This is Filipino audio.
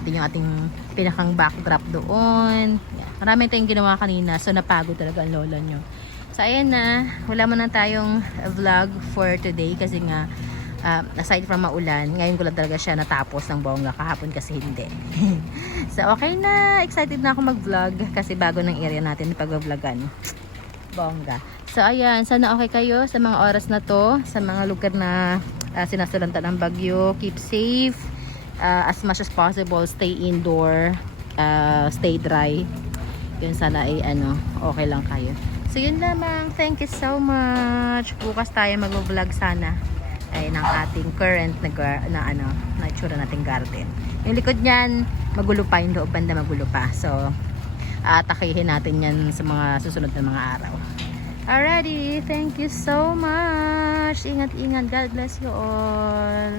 natin yung ating pinakang backdrop doon. Yan. Marami tayong ginawa kanina. So napagod talaga ang lola nyo. So ayan na. Wala mo na tayong vlog for today. Kasi nga aside from maulan, ngayon ko lang talaga siya natapos ng bongga. Kahapon kasi hindi. So okay na. Excited na ako mag vlog. Kasi bago ng area natin pag-vlogan. Bongga. So ayan. Sana okay kayo sa mga oras na to. Sa mga lugar na sinasalanta ng bagyo. Keep safe. As much as possible, stay indoor, stay dry. Yun, sana ay okay lang kayo. So yun lamang, thank you so much. Bukas tayo mag-vlog sana ay ng ating current na itsura nating garden. Yung likod niyan magulo pa, yung loob banda magulo pa. So atakihin natin yan sa mga susunod na mga araw. Alrighty, thank you so much. Ingat-ingat, God bless you all.